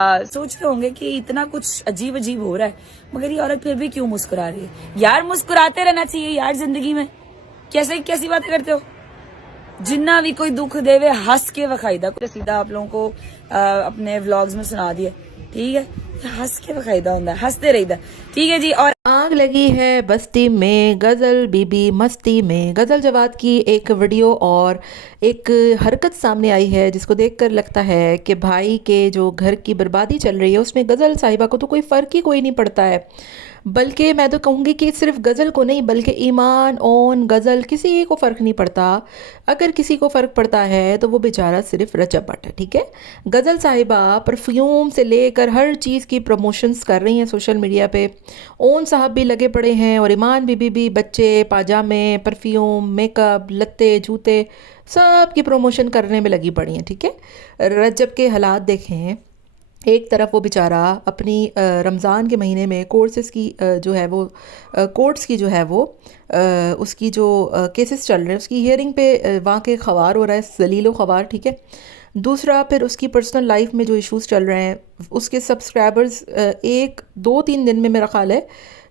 सोच रहे होंगे कि इतना कुछ अजीब अजीब हो रहा है, मगर ये औरत फिर भी क्यों मुस्कुरा रही है? यार मुस्कुराते रहना चाहिए यार जिंदगी में। कैसी बातें करते हो? जिन्ना भी कोई दुख देवे हंस के वखाइदा। सीधा आप लोगों को अपने व्लॉग्स में सुना दिया, ठीक है? हंस के वखाइदा होता है, हंसते रहिदा, ठीक है जी। और आग लगी है बस्ती में, गज़ल बीबी मस्ती में। गज़ल जवाद की एक वीडियो और एक हरकत सामने आई है जिसको देखकर लगता है कि भाई के जो घर की बर्बादी चल रही है उसमें गज़ल साहिबा को तो कोई फ़र्क ही कोई नहीं पड़ता है। बल्कि मैं तो कहूँगी कि सिर्फ गज़ल को नहीं बल्कि ईमान ओन गज़ल किसी को फ़र्क नहीं पड़ता। अगर किसी को फ़र्क पड़ता है तो वो बेचारा सिर्फ रजब भट्ट है, ठीक है? गज़ल साहिबा परफ्यूम से लेकर हर चीज़ की प्रमोशंस कर रही हैं सोशल मीडिया पे। ओन साहब भी लगे पड़े हैं और ईमान बीबी भी बच्चे पाजामे परफ्यूम मेकअप लत्ते जूते सब की प्रमोशन करने में लगी पड़ी हैं, ठीक है? रजब के हालात देखें। एक तरफ वो बेचारा अपनी रमज़ान के महीने में कोर्सेज़ की जो है वो कोर्ट्स की जो है वो उसकी जो केसेस चल रहे हैं उसकी हियरिंग पे वहाँ के ख़वार हो रहा है, ज़लील ख़वार, ठीक है? दूसरा फिर उसकी पर्सनल लाइफ में जो इश्यूज़ चल रहे हैं, उसके सब्सक्राइबर्स एक दो तीन दिन में मेरा ख़्याल है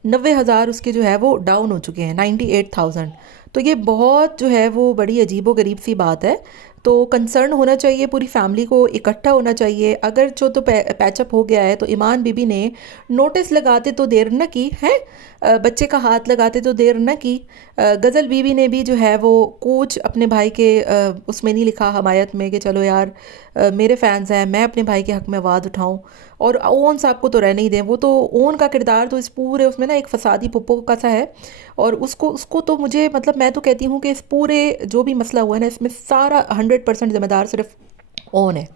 90,000 उसके जो है वो डाउन हो चुके हैं, 98,000। तो ये बहुत जो है वो बड़ी अजीबो गरीब सी बात है। तो कंसर्न होना चाहिए, पूरी फैमिली को इकट्ठा होना चाहिए। अगर जो तो पैचअप हो गया है तो ईमान बीबी ने नोटिस लगाते तो देर न की है, बच्चे का हाथ लगाते तो देर न की। गज़ल बीबी ने भी जो है वो कुछ अपने भाई के उसमें नहीं लिखा हमायत में कि चलो यार मेरे फैंस हैं, मैं अपने भाई के हक़ में आवाज़ उठाऊं। और ओन साहब को तो रहने ही दें, वो तो ओन का किरदार तो इस पूरे उसमें ना एक फसादी पुप्पो का सा है। और उसको तो मुझे मतलब मैं तो कहती हूँ कि इस पूरे जो भी मसला हुआ है ना इसमें सारा 100% ज़िम्मेदार सिर्फ ओन है।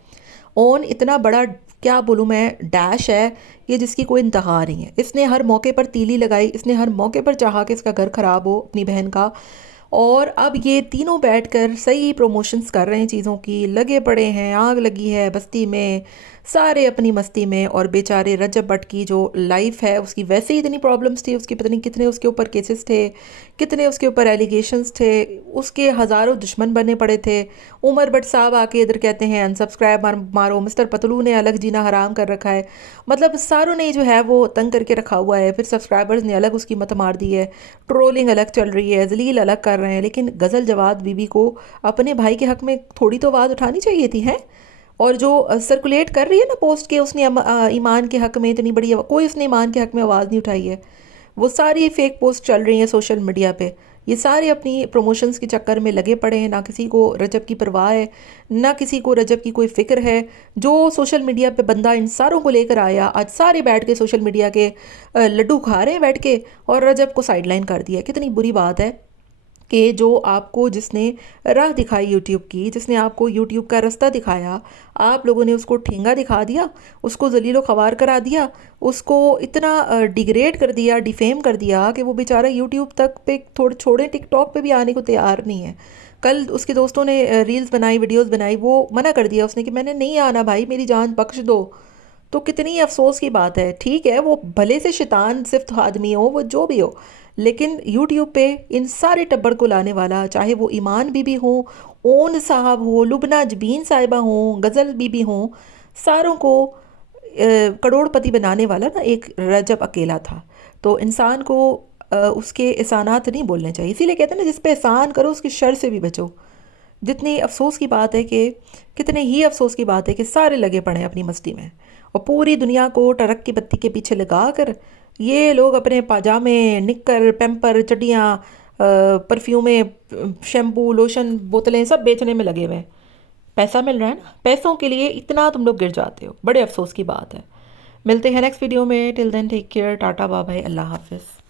ओन इतना बड़ा क्या बोलूँ मैं डैश है ये जिसकी कोई इंतहा नहीं है। इसने हर मौके पर तीली लगाई, इसने हर मौके पर चाहा कि इसका घर ख़राब हो अपनी बहन का। और अब ये तीनों बैठकर सही प्रमोशंस कर रहे हैं चीज़ों की, लगे पड़े हैं। आग लगी है बस्ती में, सारे अपनी मस्ती में। और बेचारे रजब भट्ट की जो लाइफ है उसकी वैसे ही इतनी प्रॉब्लम्स थी, उसकी पता नहीं कितने उसके ऊपर केसेस थे, कितने उसके ऊपर एलिगेशंस थे, उसके हज़ारों दुश्मन बने पड़े थे। उमर भट्ट साहब आके इधर कहते हैं अनसब्सक्राइब मारो, मिस्टर पतलू ने अलग जीना हराम कर रखा है। मतलब सारों ने जो है वो तंग करके रखा हुआ है। फिर सब्सक्राइबर्स ने अलग उसकी मत मार दी है, ट्रोलिंग अलग चल रही है, जलील अलग कर रहे हैं। लेकिन गज़ल जवाद बीबी को अपने भाई के हक़ में थोड़ी तो आवाज़ उठानी चाहिए थी, हैं? और जो सर्कुलेट कर रही है ना पोस्ट के उसने ईमान के हक़ में इतनी बड़ी कोई उसने ईमान के हक़ में आवाज़ नहीं उठाई है। वो सारी फेक पोस्ट चल रही हैं सोशल मीडिया पे। ये सारे अपनी प्रमोशंस के चक्कर में लगे पड़े हैं, ना किसी को रजब की परवाह है, ना किसी को रजब की कोई फ़िक्र है। जो सोशल मीडिया पे बंदा इन सारों को लेकर आया, आज सारे बैठ के सोशल मीडिया के लड्डू खा रहे हैं बैठ के और रजब को साइडलाइन कर दिया। कितनी बुरी बात है कि जो आपको जिसने राह दिखाई यूट्यूब की, जिसने आपको यूट्यूब का रास्ता दिखाया, आप लोगों ने उसको ठेंगा दिखा दिया, उसको जलीलो ख़वार करा दिया, उसको इतना डिग्रेड कर दिया, डिफेम कर दिया कि वो बेचारा यूट्यूब तक पे थोड़े छोड़े टिकटॉक पे भी आने को तैयार नहीं है। कल उसके दोस्तों ने रील्स बनाई, वीडियोस बनाई, वो मना कर दिया उसने कि मैंने नहीं आना भाई, मेरी जान बख्श दो। तो कितनी अफसोस की बात है। ठीक है वो भले से शैतान सिर्फ आदमी हो, वो जो भी हो, लेकिन यूट्यूब पे इन सारे टब्बर को लाने वाला, चाहे वो ईमान बीबी हो, ओन साहब हो, लुबना जबीन साहिबा हो, गज़ल बीबी हो, सारों को करोड़पति बनाने वाला ना एक रजब अकेला था। तो इंसान को उसके एहसानात नहीं बोलने चाहिए। इसीलिए कहते हैं ना जिस पे एहसान करो उसकी शर से भी बचो। जितनी अफसोस की बात है कि कितने ही अफसोस की बात है कि सारे लगे पड़े हैं अपनी मस्ती में और पूरी दुनिया को टरक की बत्ती के पीछे लगा कर ये लोग अपने पाजामे निक्कर पैम्पर चड्डियाँ परफ्यूमे शैम्पू लोशन बोतलें सब बेचने में लगे हुए हैं। पैसा मिल रहा है ना, पैसों के लिए इतना तुम लोग गिर जाते हो, बड़े अफसोस की बात है। मिलते हैं नेक्स्ट वीडियो में। Till then take care, tata bye bye, अल्लाह हाफिज़।